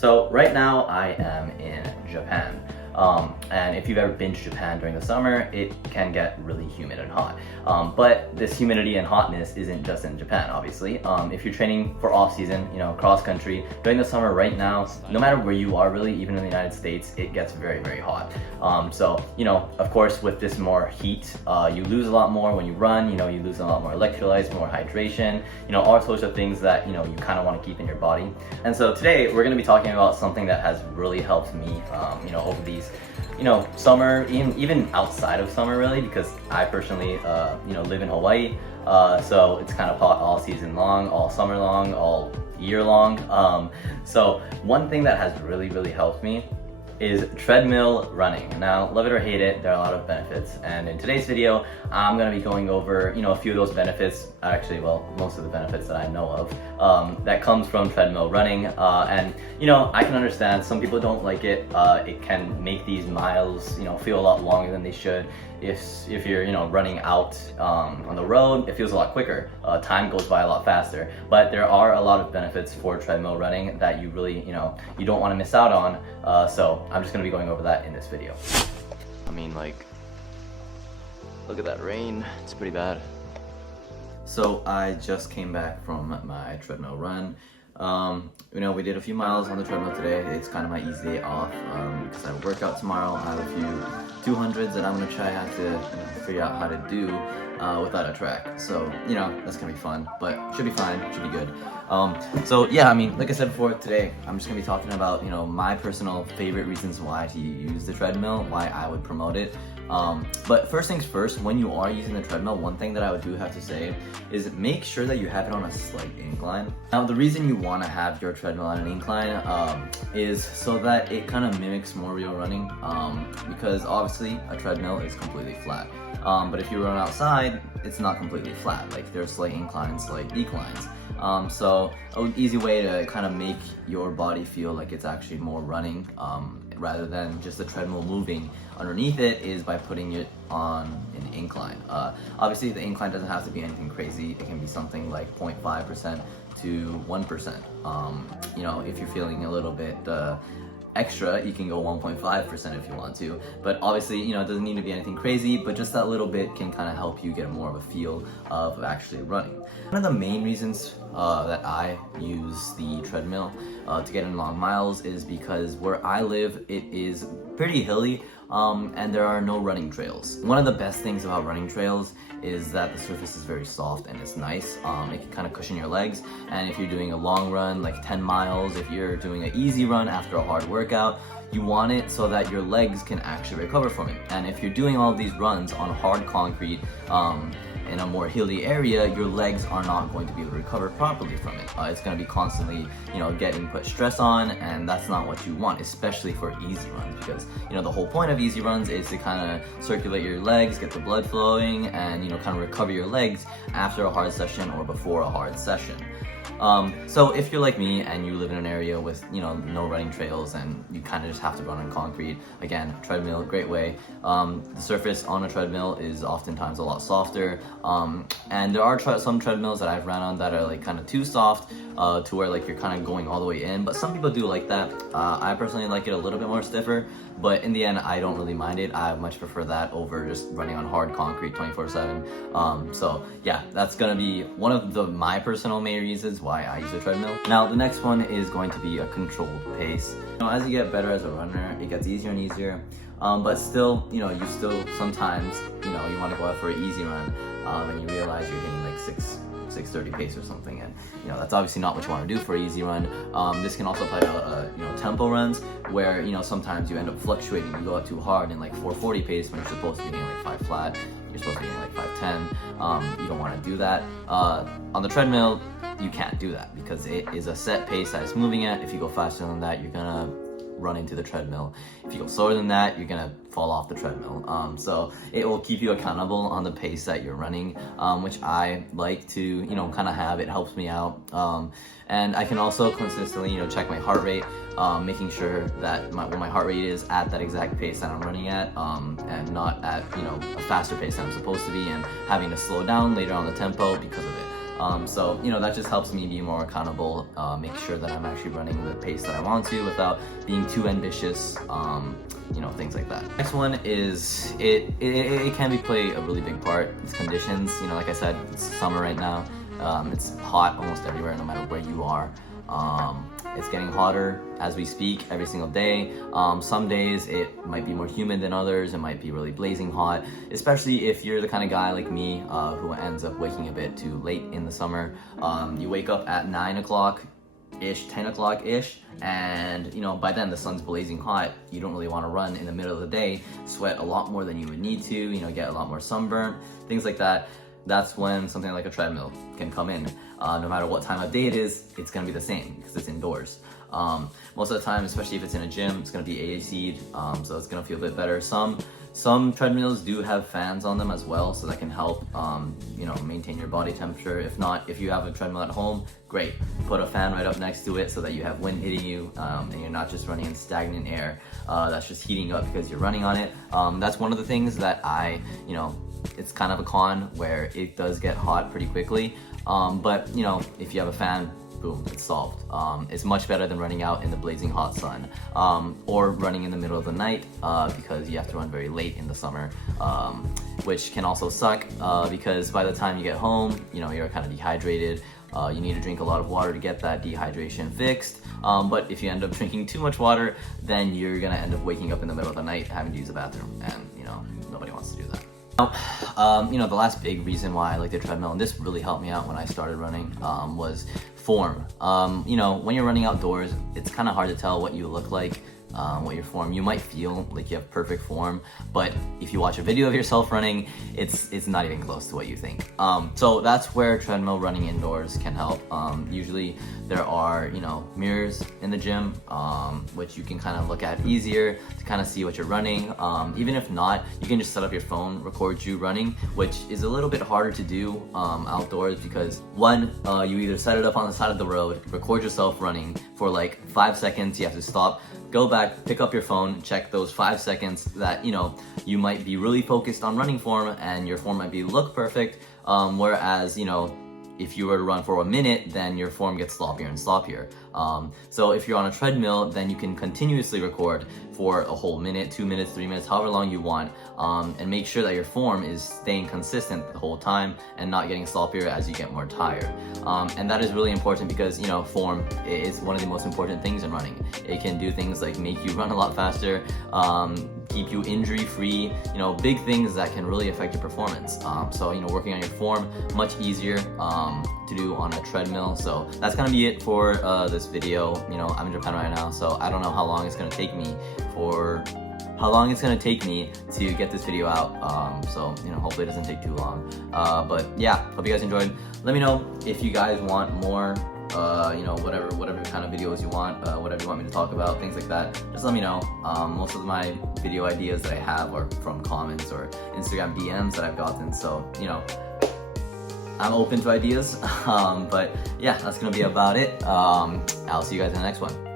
So right now I am in Japan. And if you've ever been to Japan during the summer, it can get really humid and hot. But this humidity and hotness isn't just in Japan, obviously. If you're training for off-season, cross country, during the summer right now, no matter where you are really, even in the United States, it gets very, very hot. So, of course, with this more heat, you lose a lot more when you run, you lose a lot more electrolytes, more hydration, all sorts of things that, you kind of want to keep in your body. And so today we're going to be talking about something that has really helped me, over these summer, even outside of summer really, because I personally, live in Hawaii. So it's kind of hot all season long, all summer long, all year long. So one thing that has really, really helped me is treadmill running. Now, love it or hate it, there are a lot of benefits. And in today's video, I'm gonna be going over, a few of those benefits, actually, well, most of the benefits that I know of, that comes from treadmill running. And, I can understand some people don't like it. It can make these miles, feel a lot longer than they should. If you're, running out on the road, it feels a lot quicker. Time goes by a lot faster. But there are a lot of benefits for treadmill running that you really, you don't want to miss out on. So I'm just going to be going over that in this video. I mean, look at that rain. It's pretty bad. So I just came back from my treadmill run. We did a few miles on the treadmill today. It's kind of my easy day off because I have a workout tomorrow. I have a few 200s that I'm going to try out to figure out how to do without a track. So, that's going to be fun, but should be fine, should be good. So yeah, like I said before, today I'm just going to be talking about, my personal favorite reasons why to use the treadmill, why I would promote it. But first things first, when you are using the treadmill, one thing that I would have to say is make sure that you have it on a slight incline. Now, the reason you want to have your treadmill on an incline is so that it kind of mimics more real running, because obviously a treadmill is completely flat. But if you run outside, it's not completely flat. Like, there's slight inclines, slight declines. So an easy way to kind of make your body feel like it's actually more running rather than just the treadmill moving underneath it is by putting it on an incline. Obviously, the incline doesn't have to be anything crazy. It can be something like 0.5% to 1%. If you're feeling a little bit extra, you can go 1.5% if you want to, but obviously, it doesn't need to be anything crazy, but just that little bit can kind of help you get more of a feel of actually running. One of the main reasons that I use the treadmill to get in long miles is because where I live, it is pretty hilly, and there are no running trails. One of the best things about running trails is that the surface is very soft and it's nice. It can kind of cushion your legs, and if you're doing a long run, like 10 miles, if you're doing an easy run after a hard workout, you want it so that your legs can actually recover from it. And if you're doing all these runs on hard concrete, in a more hilly area, your legs are not going to be able to recover properly from it. It's going to be constantly, getting put stress on, and that's not what you want, especially for easy runs, because, the whole point of easy runs is to kind of circulate your legs, get the blood flowing, and, kind of recover your legs after a hard session or before a hard session. So if you're like me and you live in an area with, no running trails and you kind of just have to run on concrete, again, treadmill, great way. The surface on a treadmill is oftentimes a lot softer. And there are some treadmills that I've ran on that are like kind of too soft to where like you're kind of going all the way in, but some people do like that. I personally like it a little bit more stiffer, but in the end, I don't really mind it. I much prefer that over just running on hard concrete 24/7. So yeah, that's gonna be one of my personal main reasons why I use a treadmill. Now, the next one is going to be a controlled pace. As you get better as a runner, it gets easier and easier. But still, you still sometimes, you want to go out for an easy run, and you realize you're hitting like 6:30 pace or something, and that's obviously not what you want to do for an easy run. This can also apply to tempo runs where sometimes you end up fluctuating. You go out too hard in like 4:40 pace when you're supposed to be getting like 5 flat. You're supposed to be getting like 5:10. You don't want to do that. On the treadmill, you can't do that because it is a set pace that it's moving at. If you go faster than that, you're gonna run into the treadmill. If you go slower than that, you're gonna fall off the treadmill. So it will keep you accountable on the pace that you're running, which I like to, kind of have. It helps me out. And I can also consistently, check my heart rate, making sure that when my heart rate is at that exact pace that I'm running at, and not at, a faster pace than I'm supposed to be, and having to slow down later on the tempo because of it. So, you know, that just helps me be more accountable, make sure that I'm actually running the pace that I want to without being too ambitious, you know, things like that. Next one is, it can play a really big part. It's conditions. You know, like I said, it's summer right now. It's hot almost everywhere, no matter where you are. It's getting hotter as we speak every single day. Some days it might be more humid than others. It might be really blazing hot, especially if you're the kind of guy like me who ends up waking a bit too late in the summer. You wake up at 9 o'clock-ish, 10 o'clock-ish, and you know, by then the sun's blazing hot. You don't really want to run in the middle of the day, sweat a lot more than you would need to, you know, get a lot more sunburn, things like that. That's when something like a treadmill can come in. No matter what time of day it is, it's gonna be the same because it's indoors. Most of the time, especially if it's in a gym, it's gonna be AAC'd, so it's gonna feel a bit better. Some treadmills do have fans on them as well, so that can help, you know, maintain your body temperature. If not, if you have a treadmill at home, great. Put a fan right up next to it so that you have wind hitting you, and you're not just running in stagnant air that's just heating up because you're running on it. That's one of the things that you know, it's kind of a con where it does get hot pretty quickly, but you know, if you have a fan, boom, it's solved. It's much better than running out in the blazing hot sun, or running in the middle of the night because you have to run very late in the summer, which can also suck because by the time you get home, you know, you're kind of dehydrated. You need to drink a lot of water to get that dehydration fixed, but if you end up drinking too much water, then you're gonna end up waking up in the middle of the night having to use the bathroom, and you know, nobody wants to do that. You know, the last big reason why I like the treadmill, and this really helped me out when I started running, was form. You know, when you're running outdoors, it's kind of hard to tell what you look like, what your form. You might feel like you have perfect form, but if you watch a video of yourself running, it's not even close to what you think. So that's where treadmill running indoors can help. Usually there are, you know, mirrors in the gym, which you can kind of look at easier to kind of see what you're running. Even if not, you can just set up your phone, record you running, which is a little bit harder to do outdoors because one, you either set it up on the side of the road, record yourself running for like 5 seconds, you have to stop, go back, pick up your phone, check those 5 seconds that, you know, you might be really focused on running form and your form might look perfect, whereas, you know, if you were to run for a minute, then your form gets sloppier and sloppier. So if you're on a treadmill, then you can continuously record for a whole minute, 2 minutes, 3 minutes, however long you want, and make sure that your form is staying consistent the whole time and not getting sloppier as you get more tired. And that is really important because, you know, form is one of the most important things in running. It can do things like make you run a lot faster, keep you injury free, you know, big things that can really affect your performance. So, you know, working on your form, much easier to do on a treadmill. So that's gonna be it for this video. You know, I'm in Japan right now, so I don't know how long it's gonna take me to get this video out. So, you know, hopefully it doesn't take too long. But yeah, hope you guys enjoyed. Let me know if you guys want more, you know, whatever kind of videos you want, whatever you want me to talk about, things like that, just let me know. Most of my video ideas that I have are from comments or Instagram DMs that I've gotten, so, you know, I'm open to ideas. But yeah, that's gonna be about it. I'll see you guys in the next one.